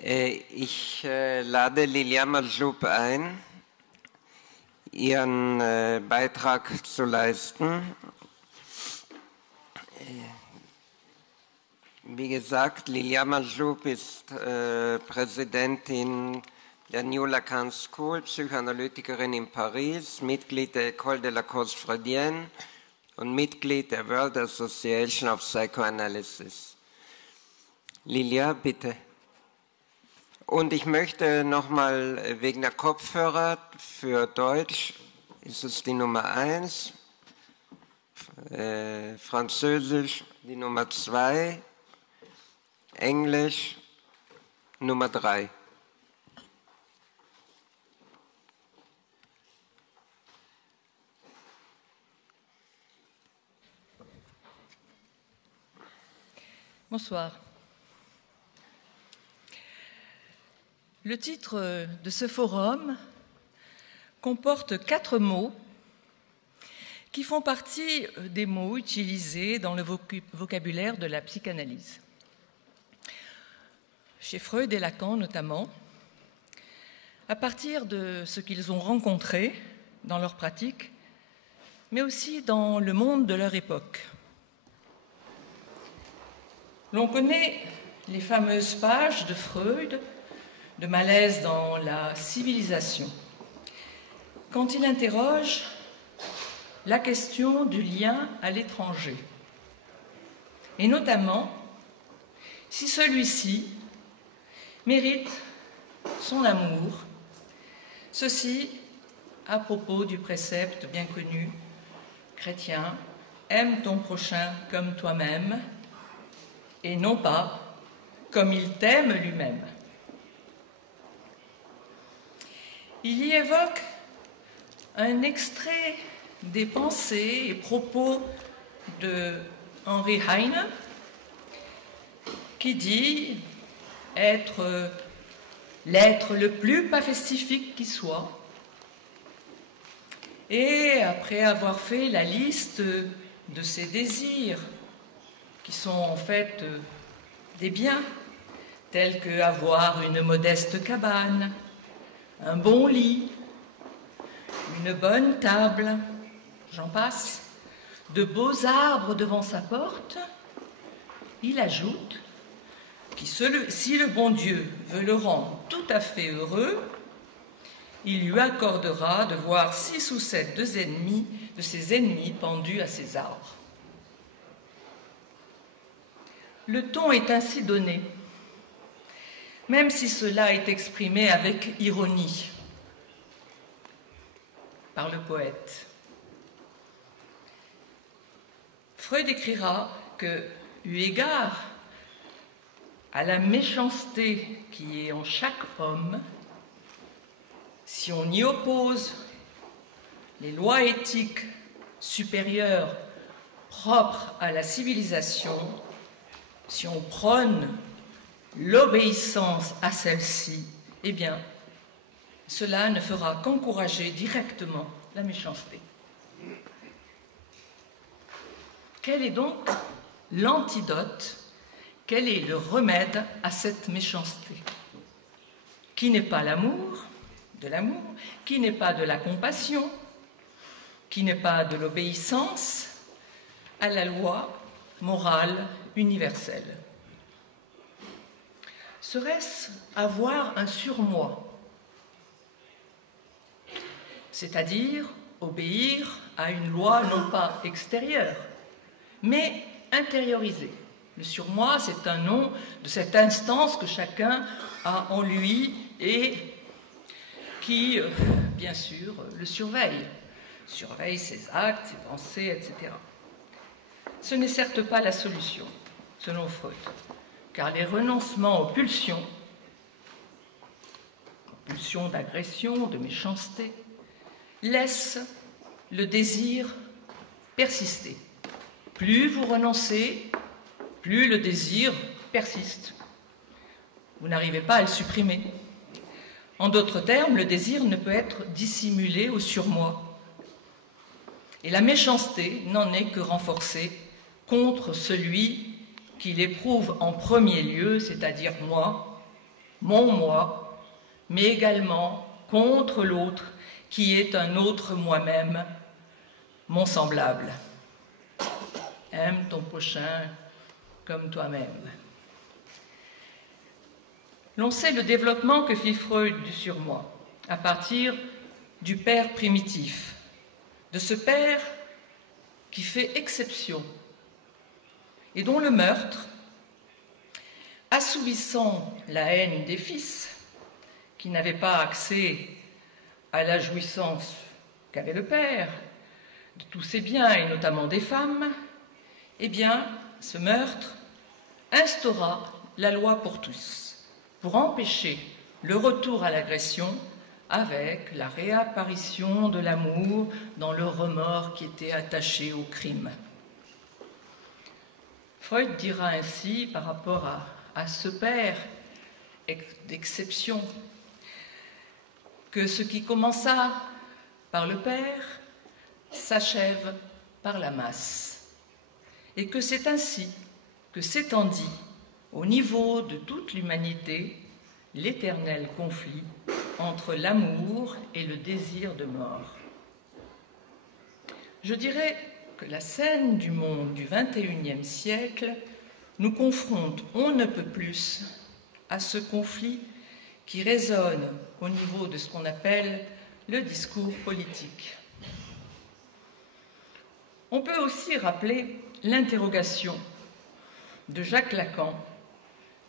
Ich lade Lilia Majzoub ein, ihren Beitrag zu leisten. Wie gesagt, Lilia Majzoub ist Präsidentin der New Lacan School, Psychoanalytikerin in Paris, Mitglied der École de la Cause Freudienne und Mitglied der World Association of Psychoanalysis. Lilia, bitte. Und ich möchte nochmal wegen der Kopfhörer für Deutsch, ist es die Nummer 1, Französisch die Nummer 2, Englisch Nummer 3. Bonsoir. Le titre de ce forum comporte 4 mots qui font partie des mots utilisés dans le vocabulaire de la psychanalyse. Chez Freud et Lacan notamment, à partir de ce qu'ils ont rencontré dans leur pratique, mais aussi dans le monde de leur époque. L'on connaît les fameuses pages de Freud, de Malaise dans la civilisation, quand il interroge la question du lien à l'étranger, et notamment si celui-ci mérite son amour, ceci à propos du précepte bien connu chrétien « Aime ton prochain comme toi-même » et non pas comme il t'aime lui-même. Il y évoque un extrait des pensées et propos de Henri Heine qui dit être l'être le plus pacifique qui soit. Et après avoir fait la liste de ses désirs, qui sont en fait des biens, tels que avoir une modeste cabane, un bon lit, une bonne table, j'en passe, de beaux arbres devant sa porte, il ajoute que si le bon Dieu veut le rendre tout à fait heureux, il lui accordera de voir 6 ou 7 de ses ennemis pendus à ses arbres. Le ton est ainsi donné, même si cela est exprimé avec ironie par le poète. Freud écrira que, eu égard à la méchanceté qui est en chaque homme, si on y oppose les lois éthiques supérieures propres à la civilisation, si on prône l'obéissance à celle-ci, eh bien, cela ne fera qu'encourager directement la méchanceté. Quel est donc l'antidote? Quel est le remède à cette méchanceté? Qui n'est pas l'amour, de l'amour, qui n'est pas de la compassion, qui n'est pas de l'obéissance à la loi morale universelle. Serait-ce avoir un surmoi, c'est-à-dire obéir à une loi non pas extérieure, mais intériorisée? Le surmoi, c'est un nom de cette instance que chacun a en lui et qui, bien sûr, le surveille ses actes, ses pensées, etc. Ce n'est certes pas la solution, selon Freud, car les renoncements aux pulsions d'agression, de méchanceté, laissent le désir persister. Plus vous renoncez, plus le désir persiste. Vous n'arrivez pas à le supprimer. En d'autres termes, le désir ne peut être dissimulé au surmoi. Et la méchanceté n'en est que renforcée contre celui qui l'éprouve en premier lieu, c'est-à-dire moi, mon moi, mais également contre l'autre, qui est un autre moi-même, mon semblable. Aime ton prochain comme toi-même. L'on sait le développement que fit Freud du surmoi, à partir du père primitif, de ce père qui fait exception et dont le meurtre, assouvissant la haine des fils qui n'avaient pas accès à la jouissance qu'avait le père de tous ses biens et notamment des femmes, eh bien, ce meurtre instaura la loi pour tous, pour empêcher le retour à l'agression avec la réapparition de l'amour dans le remords qui était attaché au crime. Freud dira ainsi par rapport à ce père d'exception que ce qui commença par le père s'achève par la masse et que c'est ainsi que s'étendit au niveau de toute l'humanité l'éternel conflit entre l'amour et le désir de mort. Je dirais que la scène du monde du XXIe siècle nous confronte on ne peut plus à ce conflit qui résonne au niveau de ce qu'on appelle le discours politique. On peut aussi rappeler l'interrogation de Jacques Lacan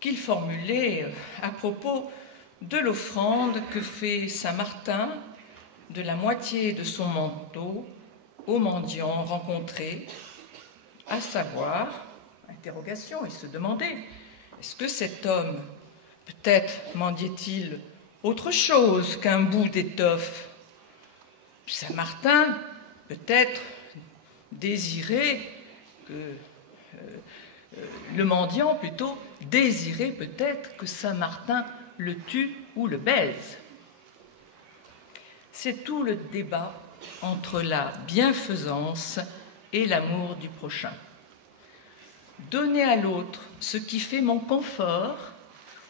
qu'il formulait à propos de l'offrande que fait Saint Martin de la moitié de son manteau aux mendiants rencontrés, à savoir, interrogation, il se demandait, est-ce que cet homme, peut-être mendiait-il autre chose qu'un bout d'étoffe? Saint Martin, peut-être, désirait que le mendiant, plutôt, désirait peut-être que Saint Martin le tue ou le baise. C'est tout le débat entre la bienfaisance et l'amour du prochain. Donner à l'autre ce qui fait mon confort,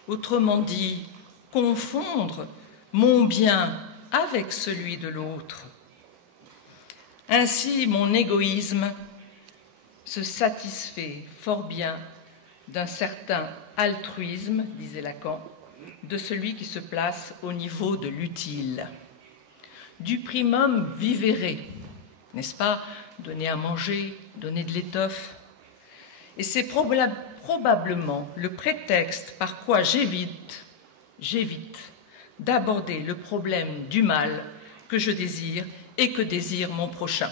autrement dit, confondre mon bien avec celui de l'autre. Ainsi, mon égoïsme se satisfait fort bien d'un certain altruisme, disait Lacan, de celui qui se place au niveau de l'utile, du primum vivere, n'est-ce pas, donner à manger, donner de l'étoffe. Et c'est probablement le prétexte par quoi j'évite d'aborder le problème du mal que je désire et que désire mon prochain.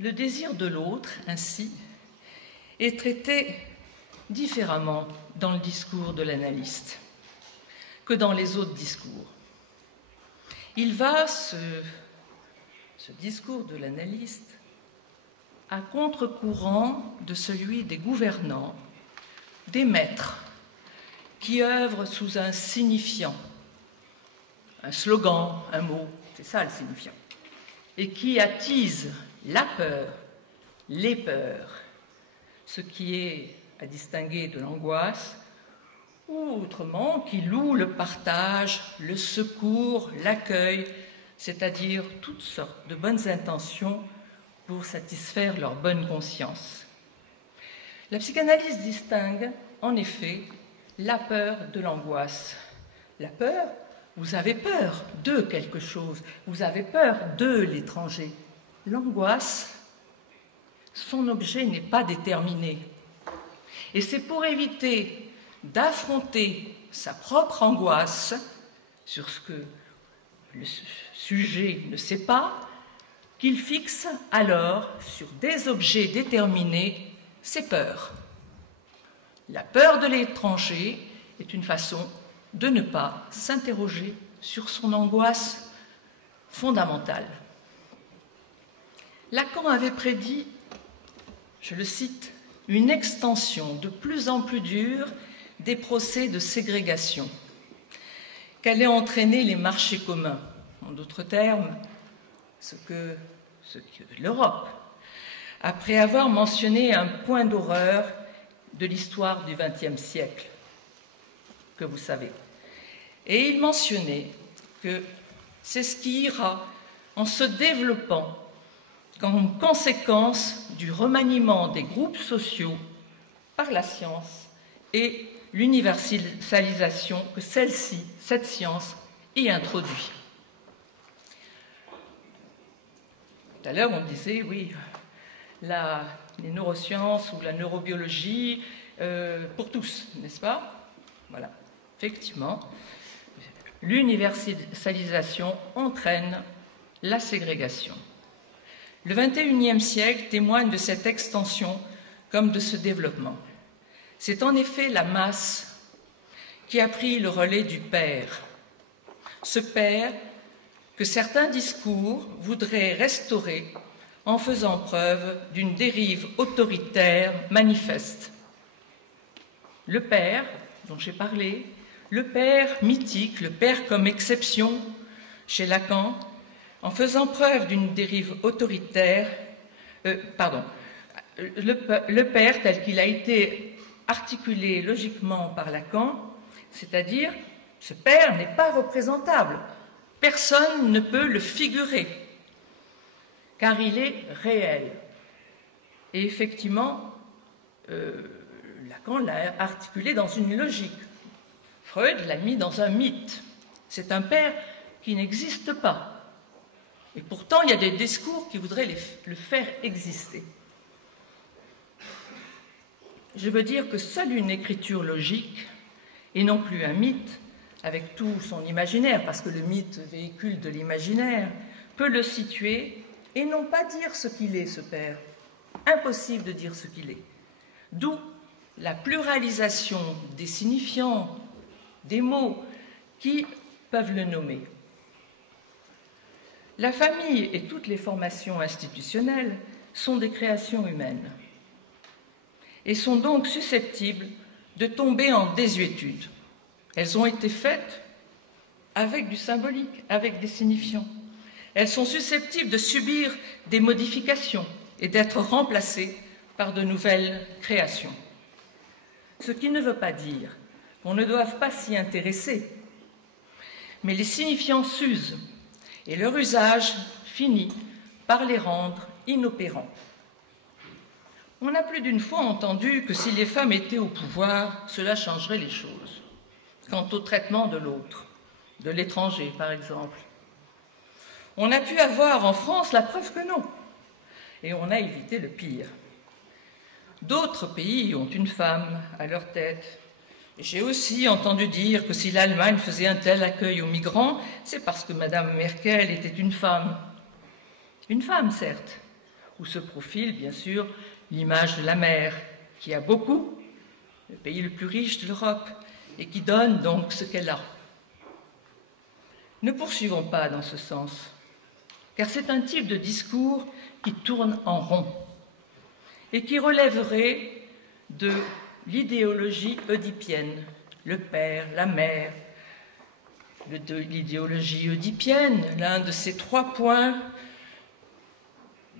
Le désir de l'autre, ainsi, est traité différemment dans le discours de l'analyste que dans les autres discours. Il va, ce discours de l'analyste, à contre-courant de celui des gouvernants, des maîtres, qui œuvrent sous un signifiant, un slogan, un mot, c'est ça le signifiant, et qui attisent la peur, les peurs, ce qui est à distinguer de l'angoisse, ou autrement, qui loue le partage, le secours, l'accueil, c'est-à-dire toutes sortes de bonnes intentions pour satisfaire leur bonne conscience. La psychanalyse distingue, en effet, la peur de l'angoisse. La peur, vous avez peur de quelque chose, vous avez peur de l'étranger. L'angoisse, son objet n'est pas déterminé. Et c'est pour éviter d'affronter sa propre angoisse sur ce que le sujet ne sait pas, qu'il fixe alors sur des objets déterminés ses peurs. La peur de l'étranger est une façon de ne pas s'interroger sur son angoisse fondamentale. Lacan avait prédit, je le cite, une extension de plus en plus dure des procès de ségrégation qu'allaient entraîner les marchés communs. En d'autres termes, ce que l'Europe, après avoir mentionné un point d'horreur de l'histoire du XXe siècle, que vous savez. Et il mentionnait que c'est ce qui ira en se développant comme conséquence du remaniement des groupes sociaux par la science et l'universalisation que cette science, y introduit. Tout à l'heure, on disait, oui, les neurosciences ou la neurobiologie pour tous, n'est-ce pas? Voilà, effectivement, l'universalisation entraîne la ségrégation. Le XXIe siècle témoigne de cette extension comme de ce développement. C'est en effet la masse qui a pris le relais du père. Ce père que certains discours voudraient restaurer en faisant preuve d'une dérive autoritaire manifeste. Le père dont j'ai parlé, le père mythique, le père comme exception chez Lacan, en faisant preuve d'une dérive autoritaire, le père tel qu'il a été articulé logiquement par Lacan, c'est-à-dire ce père n'est pas représentable, personne ne peut le figurer, car il est réel. Et effectivement, Lacan l'a articulé dans une logique. Freud l'a mis dans un mythe. C'est un père qui n'existe pas. Et pourtant, il y a des discours qui voudraient le faire exister. Je veux dire que seule une écriture logique, et non plus un mythe, avec tout son imaginaire, parce que le mythe véhicule de l'imaginaire, peut le situer et non pas dire ce qu'il est, ce père. Impossible de dire ce qu'il est. D'où la pluralisation des signifiants, des mots qui peuvent le nommer. La famille et toutes les formations institutionnelles sont des créations humaines et sont donc susceptibles de tomber en désuétude. Elles ont été faites avec du symbolique, avec des signifiants. Elles sont susceptibles de subir des modifications et d'être remplacées par de nouvelles créations. Ce qui ne veut pas dire qu'on ne doive pas s'y intéresser, mais les signifiants s'usent et leur usage finit par les rendre inopérants. On a plus d'une fois entendu que si les femmes étaient au pouvoir, cela changerait les choses. Quant au traitement de l'autre, de l'étranger par exemple, on a pu avoir en France la preuve que non, et on a évité le pire. D'autres pays ont une femme à leur tête. J'ai aussi entendu dire que si l'Allemagne faisait un tel accueil aux migrants, c'est parce que Mme Merkel était une femme. Une femme, certes, où se profile, bien sûr, l'image de la mère, qui a beaucoup, le pays le plus riche de l'Europe, et qui donne donc ce qu'elle a. Ne poursuivons pas dans ce sens, car c'est un type de discours qui tourne en rond et qui relèverait de l'idéologie oedipienne, le père, la mère, de l'idéologie oedipienne, l'un de ces 3 points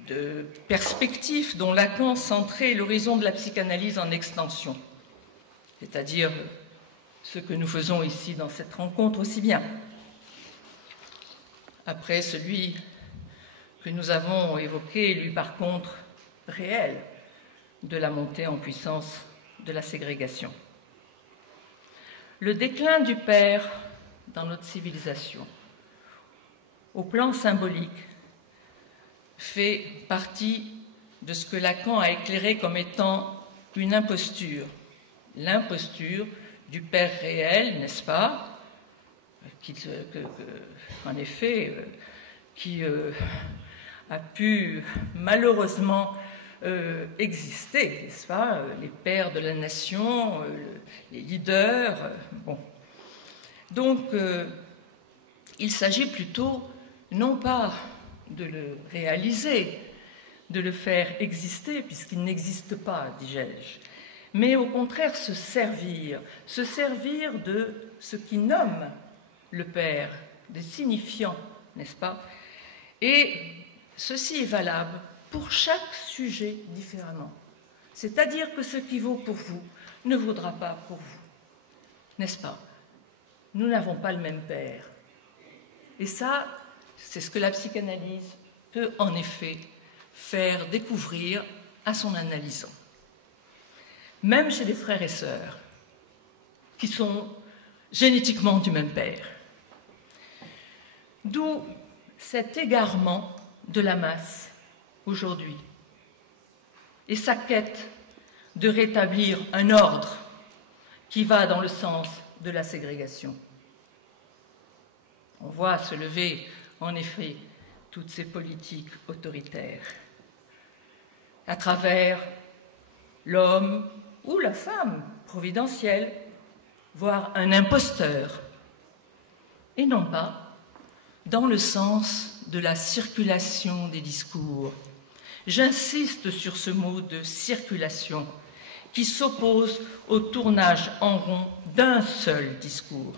de perspective dont Lacan centrait l'horizon de la psychanalyse en extension, c'est-à-dire ce que nous faisons ici dans cette rencontre aussi bien. Après celui que nous avons évoqué, lui par contre réel, de la montée en puissance de la ségrégation. Le déclin du père dans notre civilisation, au plan symbolique, fait partie de ce que Lacan a éclairé comme étant une imposture, l'imposture du père réel, n'est-ce pas, en effet, qui a pu malheureusement exister, n'est-ce pas, les pères de la nation, les leaders, bon. Donc, il s'agit plutôt, non pas de le réaliser, de le faire exister, puisqu'il n'existe pas, dis-je, mais au contraire se servir de ce qui nomme le père, des signifiants, n'est-ce pas? Et ceci est valable pour chaque sujet différemment. C'est-à-dire que ce qui vaut pour vous ne vaudra pas pour vous. N'est-ce pas? Nous n'avons pas le même père. Et ça, c'est ce que la psychanalyse peut en effet faire découvrir à son analysant. Même chez des frères et sœurs qui sont génétiquement du même père. D'où cet égarement de la masse aujourd'hui et sa quête de rétablir un ordre qui va dans le sens de la ségrégation. On voit se lever, en effet, toutes ces politiques autoritaires à travers l'homme ou la femme providentielle, voire un imposteur, et non pas dans le sens de la circulation des discours. J'insiste sur ce mot de circulation qui s'oppose au tournage en rond d'un seul discours.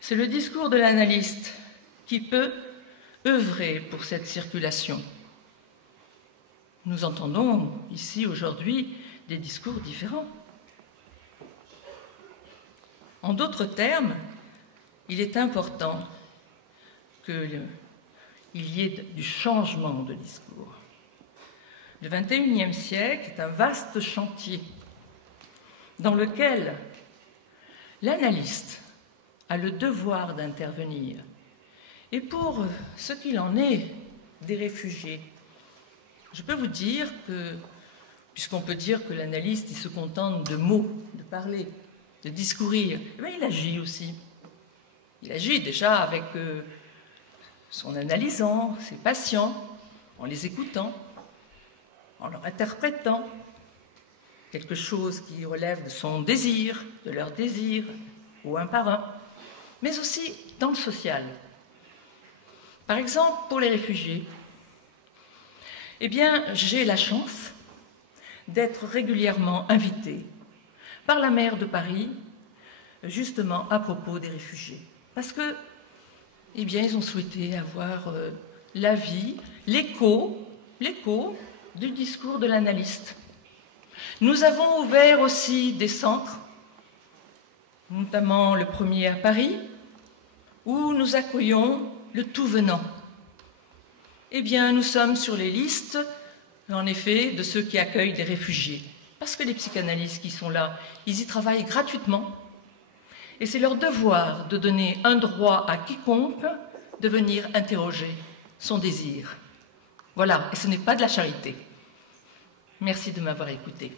C'est le discours de l'analyste qui peut œuvrer pour cette circulation. Nous entendons ici aujourd'hui des discours différents. En d'autres termes, il est important qu'il y ait du changement de discours. Le XXIe siècle est un vaste chantier dans lequel l'analyste a le devoir d'intervenir. Et pour ce qu'il en est des réfugiés, je peux vous dire que, puisqu'on peut dire que l'analyste il se contente de mots, de parler, de discourir, eh bien, il agit aussi. Il agit déjà avec son analysant, ses patients, en les écoutant, en leur interprétant quelque chose qui relève de son désir, de leur désir, ou un par un, mais aussi dans le social. Par exemple, pour les réfugiés, eh bien, j'ai la chance d'être régulièrement invitée par la maire de Paris, justement à propos des réfugiés. Parce que, eh bien, ils ont souhaité avoir l'avis, l'écho du discours de l'analyste. Nous avons ouvert aussi des centres, notamment le premier à Paris, où nous accueillons le tout venant. Eh bien, nous sommes sur les listes, en effet, de ceux qui accueillent des réfugiés. Parce que les psychanalystes qui sont là, ils y travaillent gratuitement. Et c'est leur devoir de donner un droit à quiconque de venir interroger son désir. Voilà, et ce n'est pas de la charité. Merci de m'avoir écouté.